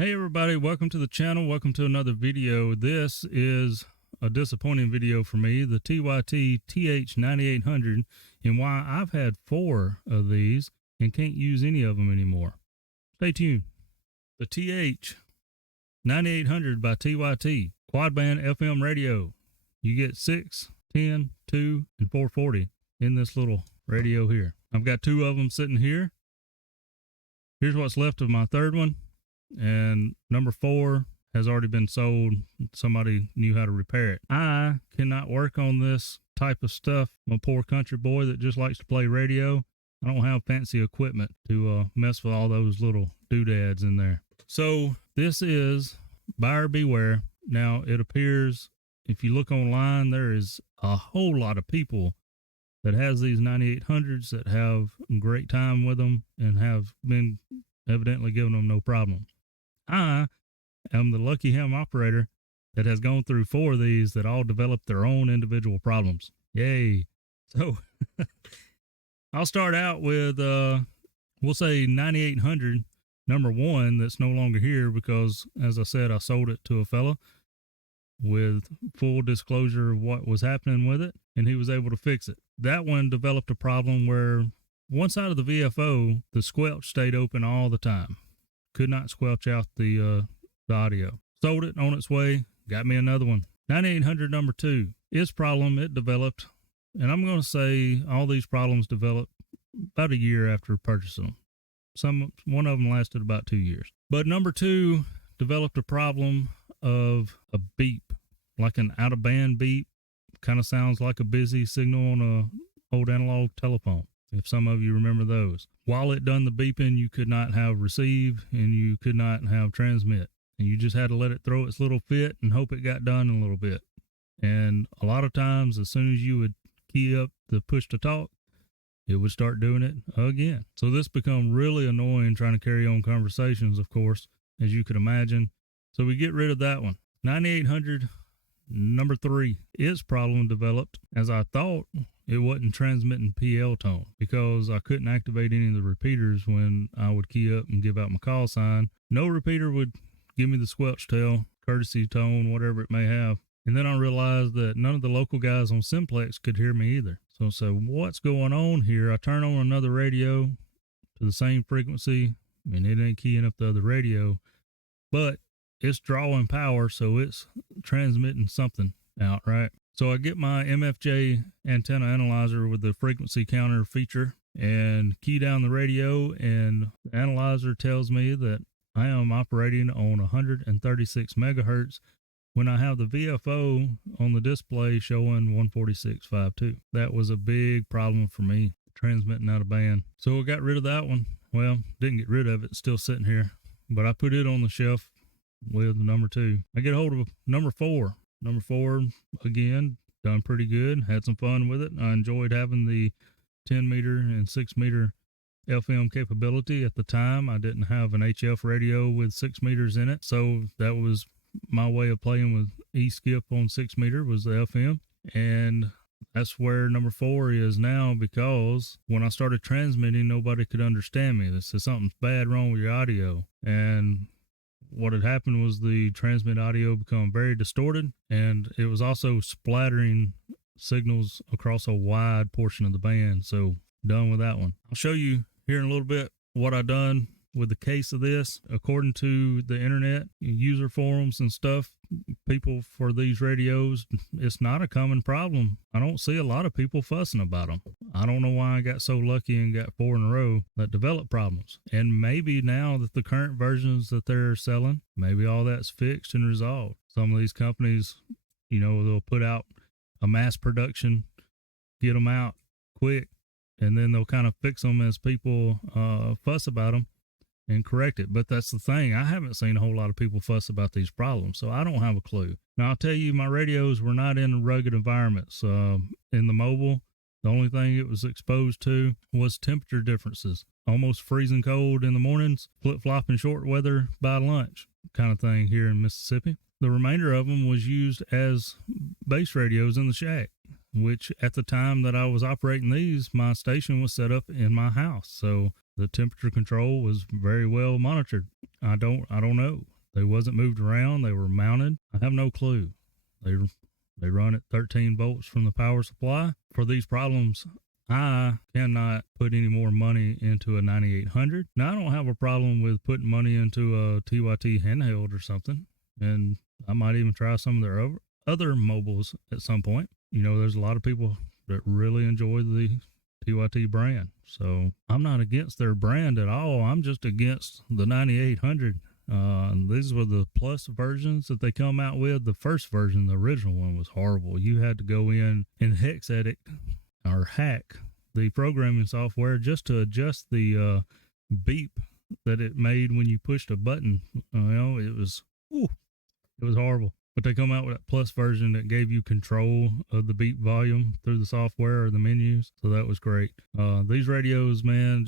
Hey everybody, welcome to the channel. Welcome to another video. This is a disappointing video for me, the TYT TH-9800, and why I've had 4 of these and can't use any of them anymore. Stay tuned. The TH-9800 by TYT, quad band FM radio. You get 6, 10, 2, and 440 in this little radio here. I've got 2 of them sitting here. Here's what's left of my third one. And number 4 has already been sold. Somebody knew how to repair it. I cannot work on this type of stuff. I'm a poor country boy that just likes to play radio. I don't have fancy equipment to mess with all those little doodads in there. So this is buyer beware. Now it appears, if you look online, there is a whole lot of people that has these 9800s that have a great time with them and have been evidently giving them no problem. I am the lucky ham operator that has gone through 4 of these that all developed their own individual problems. Yay. So I'll start out with, we'll say 9800 number 1 that's no longer here because, as I said, I sold it to a fella with full disclosure of what was happening with it, and he was able to fix it. That one developed a problem where one side of the VFO, the squelch stayed open all the time. Could not squelch out the audio. Sold it, on its way, got me another one. 9800 number 2. Its problem, it developed, and I'm going to say all these problems developed about a year after purchasing them. One of them lasted about 2 years. But number 2 developed a problem of a beep, like an out-of-band beep. Kind of sounds like a busy signal on a old analog telephone, if some of you remember those. While it done the beeping, you could not have receive and you could not have transmit. And you just had to let it throw its little fit and hope it got done in a little bit. And a lot of times, as soon as you would key up the push to talk, it would start doing it again. So this become really annoying trying to carry on conversations, of course, as you could imagine. So we get rid of that one. 9800 number 3. Its problem developed, as I thought, it wasn't transmitting PL tone because I couldn't activate any of the repeaters when I would key up and give out my call sign. No repeater would give me the squelch tail, courtesy tone, whatever it may have. And then I realized that none of the local guys on Simplex could hear me either. So I said, what's going on here? I turn on another radio to the same frequency, and it ain't keying up the other radio, but it's drawing power, so it's transmitting something out, right? So I get my MFJ antenna analyzer with the frequency counter feature and key down the radio, and the analyzer tells me that I am operating on 136 megahertz when I have the VFO on the display showing 146.52. That was a big problem for me, transmitting out of band. So I got rid of that one. Well, didn't get rid of it, it's still sitting here, but I put it on the shelf with number 2. I get hold of number 4. Number 4, again, done pretty good. Had some fun with it. I enjoyed having the 10 meter and 6 meter FM capability. At the time, I didn't have an HF radio with 6 meters in it, so that was my way of playing with E-skip on 6 meter was the FM. And that's where number 4 is now, because when I started transmitting, nobody could understand me. They said something's bad wrong with your audio. And what had happened was the transmit audio become very distorted, and it was also splattering signals across a wide portion of the band. So done with that one. I'll show you here in a little bit what I done with the case of this. According to the internet, user forums and stuff, people for these radios, it's not a common problem. I don't see a lot of people fussing about them. I don't know why I got so lucky and got 4 in a row that developed problems. And maybe now that the current versions that they're selling, maybe all that's fixed and resolved. Some of these companies, they'll put out a mass production, get them out quick, and then they'll kind of fix them as people fuss about them and correct it. But that's the thing. I haven't seen a whole lot of people fuss about these problems, so I don't have a clue. Now, I'll tell you, my radios were not in rugged environments. In the mobile, the only thing it was exposed to was temperature differences. Almost freezing cold in the mornings, flip-flopping short weather by lunch kind of thing here in Mississippi. The remainder of them was used as base radios in the shack, which at the time that I was operating these, my station was set up in my house. So the temperature control was very well monitored. I don't know. They wasn't moved around. They were mounted. I have no clue. They run at 13 volts from the power supply. For these problems, I cannot put any more money into a 9800. Now, I don't have a problem with putting money into a TYT handheld or something, and I might even try some of their other mobiles at some point. You know, there's a lot of people that really enjoy the TYT brand, so I'm not against their brand at all. I'm just against the 9800. These were the plus versions that they come out with. The first version, the original one, was horrible. You had to go in and hex edit or hack the programming software just to adjust the beep that it made when you pushed a button. It was horrible. But they come out with that plus version that gave you control of the beep volume through the software or the menus. So that was great. These radios, man,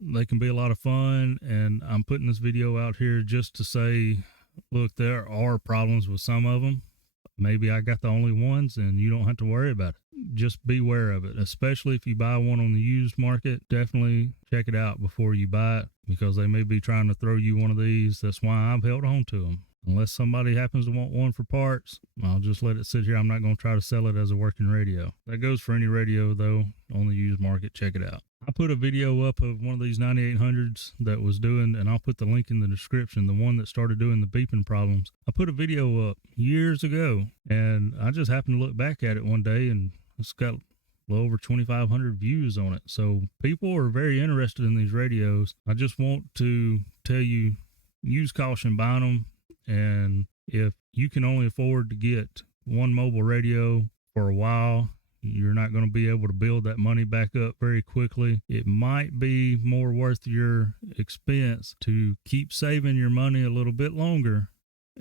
they can be a lot of fun. And I'm putting this video out here just to say, look, there are problems with some of them. Maybe I got the only ones, and you don't have to worry about it. Just beware of it, especially if you buy one on the used market. Definitely check it out before you buy it, because they may be trying to throw you one of these. That's why I've held on to them. Unless somebody happens to want one for parts, I'll just let it sit here. I'm not going to try to sell it as a working radio. That goes for any radio, though, on the used market. Check it out. I put a video up of one of these 9800s that was doing, and I'll put the link in the description, the one that started doing the beeping problems. I put a video up years ago, and I just happened to look back at it one day, and it's got a little over 2,500 views on it. So people are very interested in these radios. I just want to tell you, use caution buying them. And if you can only afford to get one mobile radio for a while, you're not going to be able to build that money back up very quickly. It might be more worth your expense to keep saving your money a little bit longer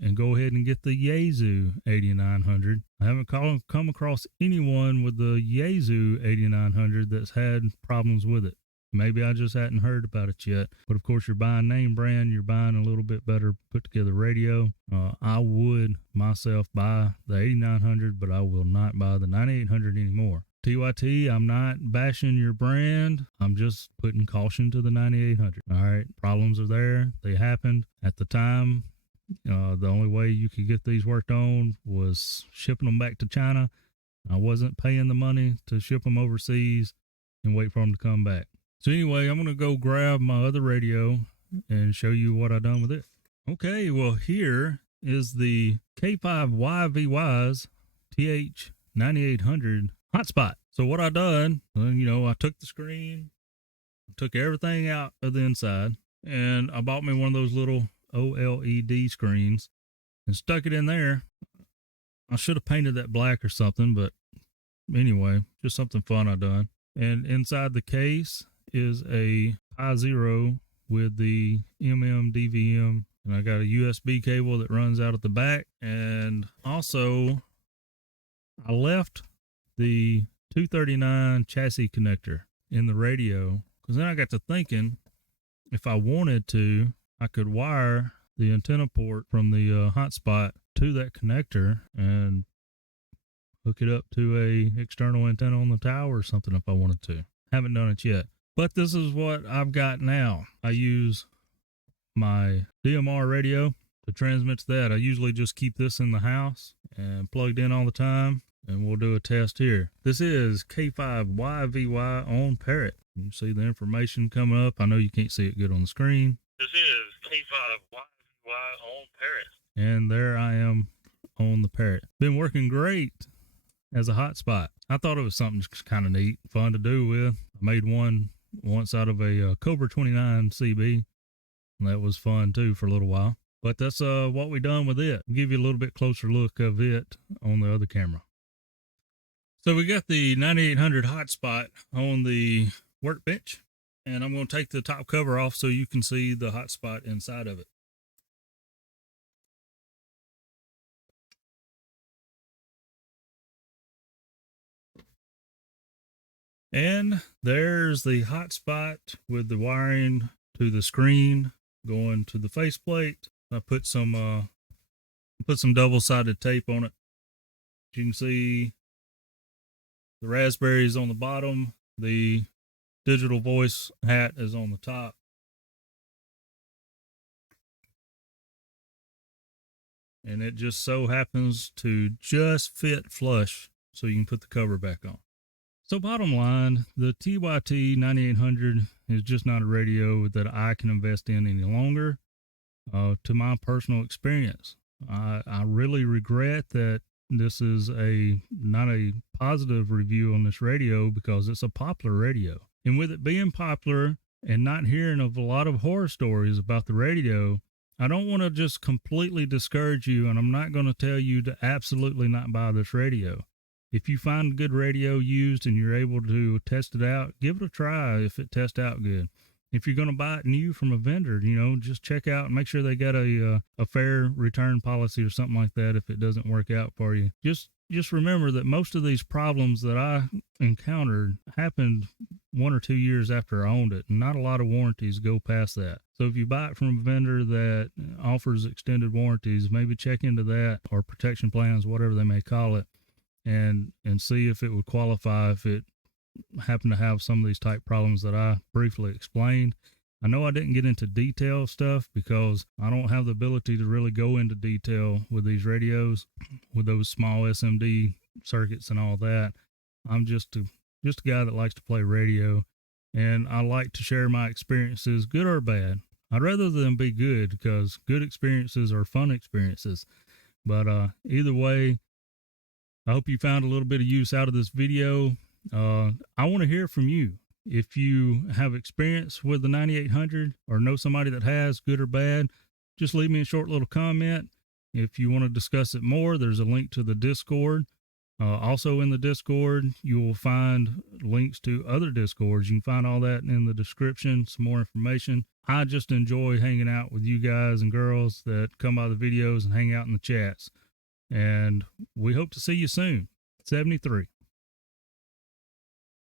and go ahead and get the Yaesu 8900. I haven't come across anyone with the Yaesu 8900 that's had problems with it. Maybe I just hadn't heard about it yet. But of course, you're buying name brand, you're buying a little bit better put together radio. I would myself buy the 8900, but I will not buy the 9800 anymore. TYT, I'm not bashing your brand. I'm just putting caution to the 9800. All right, problems are there. They happened at the time. The only way you could get these worked on was shipping them back to China. I wasn't paying the money to ship them overseas and wait for them to come back. So anyway, I'm going to go grab my other radio and show you what I've done with it. Okay, well, here is the K5YVY's TH-9800 hotspot. So what I done, I took the screen, took everything out of the inside, and I bought me one of those little OLED screens and stuck it in there. I should have painted that black or something, but anyway, just something fun I done. And inside the case is a Pi Zero with the DVM, and I got a USB cable that runs out at the back. And also I left the 239 chassis connector in the radio, because then I got to thinking, if I wanted to, I could wire the antenna port from the hotspot to that connector and hook it up to a external antenna on the tower or something if I wanted to. Haven't done it yet, but this is what I've got now. I use my DMR radio to transmit to that. I usually just keep this in the house and plugged in all the time, and we'll do a test here. This is K5YVY on Parrot. You see the information coming up. I know you can't see it good on the screen. This is K5YVY on Parrot. And there I am on the Parrot. Been working great as a hotspot. I thought it was something just kind of neat, fun to do with. I made one once out of a Cobra 29 CB. And that was fun too for a little while. But that's what we done with it. I'll give you a little bit closer look of it on the other camera. So we got the 9800 hotspot on the workbench, and I'm going to take the top cover off so you can see the hotspot inside of it. And there's the hotspot with the wiring to the screen going to the faceplate. I put some double-sided tape on it. You can see the raspberries on the bottom. The digital voice hat is on the top. and it just so happens to just fit flush so you can put the cover back on. So bottom line, the TYT 9800 is just not a radio that I can invest in any longer. To my personal experience, I really regret that this is not a positive review on this radio, because it's a popular radio. And with it being popular and not hearing of a lot of horror stories about the radio, I don't want to just completely discourage you, and I'm not going to tell you to absolutely not buy this radio. If you find a good radio used and you're able to test it out, give it a try if it tests out good. If you're going to buy it new from a vendor, just check out and make sure they got a fair return policy or something like that if it doesn't work out for you. Just remember that most of these problems that I encountered happened 1 or 2 years after I owned it, and not a lot of warranties go past that. So if you buy it from a vendor that offers extended warranties, maybe check into that, or protection plans, whatever they may call it, and see if it would qualify if it happened to have some of these type problems that I briefly explained. I know I didn't get into detail stuff because I don't have the ability to really go into detail with these radios, with those small SMD circuits and all that. I'm just a guy that likes to play radio, and I like to share my experiences, good or bad. I'd rather them be good, because good experiences are fun experiences. But either way, I hope you found a little bit of use out of this video. I want to hear from you. If you have experience with the 9800 or know somebody that has, good or bad, just leave me a short little comment. If you want to discuss it more, there's a link to the Discord. Also in the Discord, you will find links to other Discords. You can find all that in the description, some more information. I just enjoy hanging out with you guys and girls that come by the videos and hang out in the chats. And we hope to see you soon. 73.